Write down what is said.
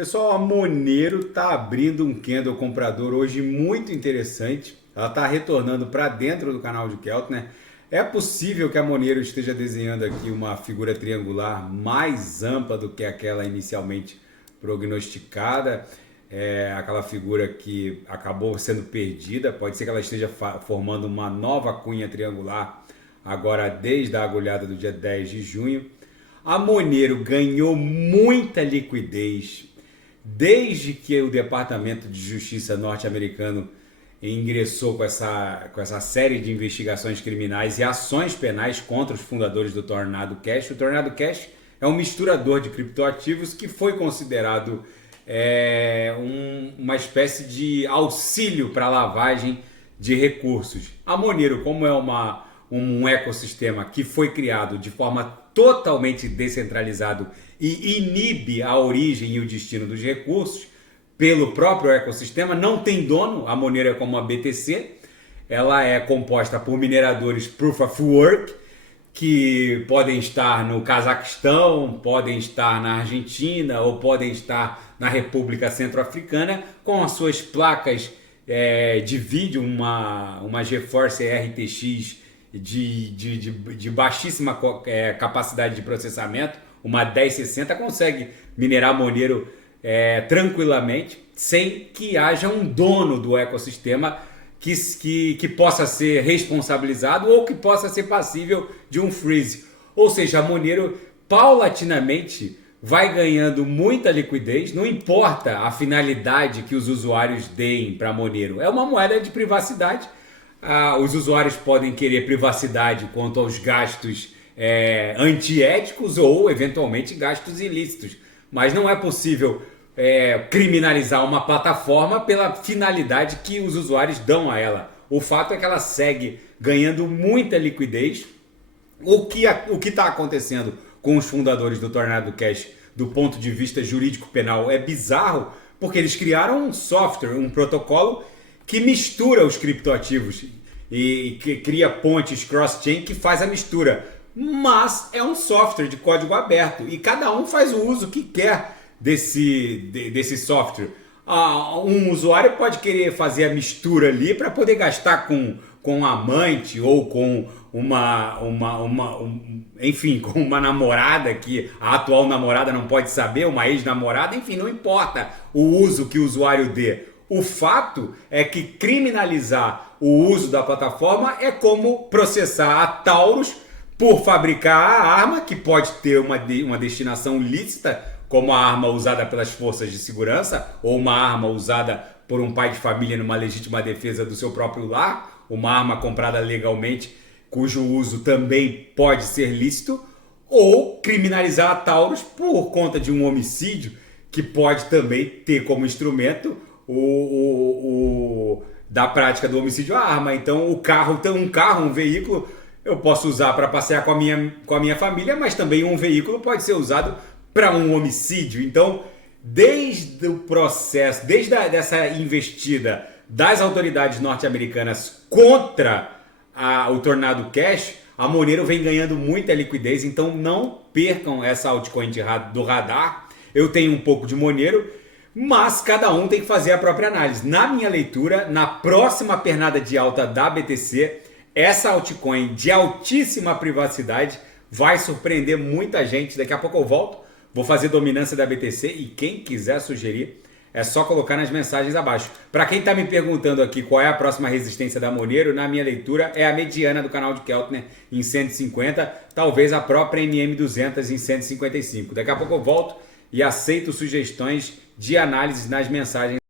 Pessoal, a Monero está abrindo um candle comprador hoje muito interessante. Ela está retornando para dentro do canal de Keltner. É possível que a Monero esteja desenhando aqui uma figura triangular mais ampla do que aquela inicialmente prognosticada. Aquela figura que acabou sendo perdida. Pode ser que ela esteja formando uma nova cunha triangular agora desde a agulhada do dia 10 de junho. A Monero ganhou muita liquidez desde que o Departamento de Justiça norte-americano ingressou com essa série de investigações criminais e ações penais contra os fundadores do Tornado Cash. O Tornado Cash é um misturador de criptoativos que foi considerado uma espécie de auxílio para a lavagem de recursos. A Monero, como é um ecossistema que foi criado de forma totalmente descentralizado e inibe a origem e o destino dos recursos pelo próprio ecossistema, não tem dono. A Monero é como a BTC, ela é composta por mineradores Proof of Work, que podem estar no Cazaquistão, podem estar na Argentina ou podem estar na República Centro-Africana com as suas placas de vídeo, uma GeForce RTX de baixíssima capacidade de processamento, uma 1060, consegue minerar Monero tranquilamente, sem que haja um dono do ecossistema que possa ser responsabilizado ou que possa ser passível de um freeze. Ou seja, a Monero paulatinamente vai ganhando muita liquidez, não importa a finalidade que os usuários deem para a Monero. É uma moeda de privacidade. Os usuários podem querer privacidade quanto aos gastos antiéticos ou, eventualmente, gastos ilícitos. Mas não é possível criminalizar uma plataforma pela finalidade que os usuários dão a ela. O fato é que ela segue ganhando muita liquidez. O que está acontecendo com os fundadores do Tornado Cash do ponto de vista jurídico-penal é bizarro, porque eles criaram um software, um protocolo que mistura os criptoativos e que cria pontes cross-chain que faz a mistura. Mas é um software de código aberto e cada um faz o uso que quer desse software. Um usuário pode querer fazer a mistura ali para poder gastar com um amante ou com enfim, com uma namorada que a atual namorada não pode saber, uma ex-namorada, enfim, não importa o uso que o usuário dê. O fato é que criminalizar o uso da plataforma é como processar a Taurus por fabricar a arma, que pode ter uma destinação lícita, como a arma usada pelas forças de segurança, ou uma arma usada por um pai de família numa legítima defesa do seu próprio lar, uma arma comprada legalmente, cujo uso também pode ser lícito, ou criminalizar a Taurus por conta de um homicídio, que pode também ter como instrumento da prática do homicídio a arma. Então um veículo eu posso usar para passear com a minha família, mas também um veículo pode ser usado para um homicídio. Então, desde o processo, dessa investida das autoridades norte-americanas contra o Tornado Cash, a Monero vem ganhando muita liquidez. Então não percam essa altcoin do radar. Eu tenho um pouco de Monero, mas cada um tem que fazer a própria análise. Na minha leitura, na próxima pernada de alta da BTC, essa altcoin de altíssima privacidade vai surpreender muita gente. Daqui a pouco eu volto, vou fazer dominância da BTC e quem quiser sugerir é só colocar nas mensagens abaixo. Para quem está me perguntando aqui qual é a próxima resistência da Monero, na minha leitura é a mediana do canal de Keltner em 150, talvez a própria NM200 em 155. Daqui a pouco eu volto e aceito sugestões de análise nas mensagens.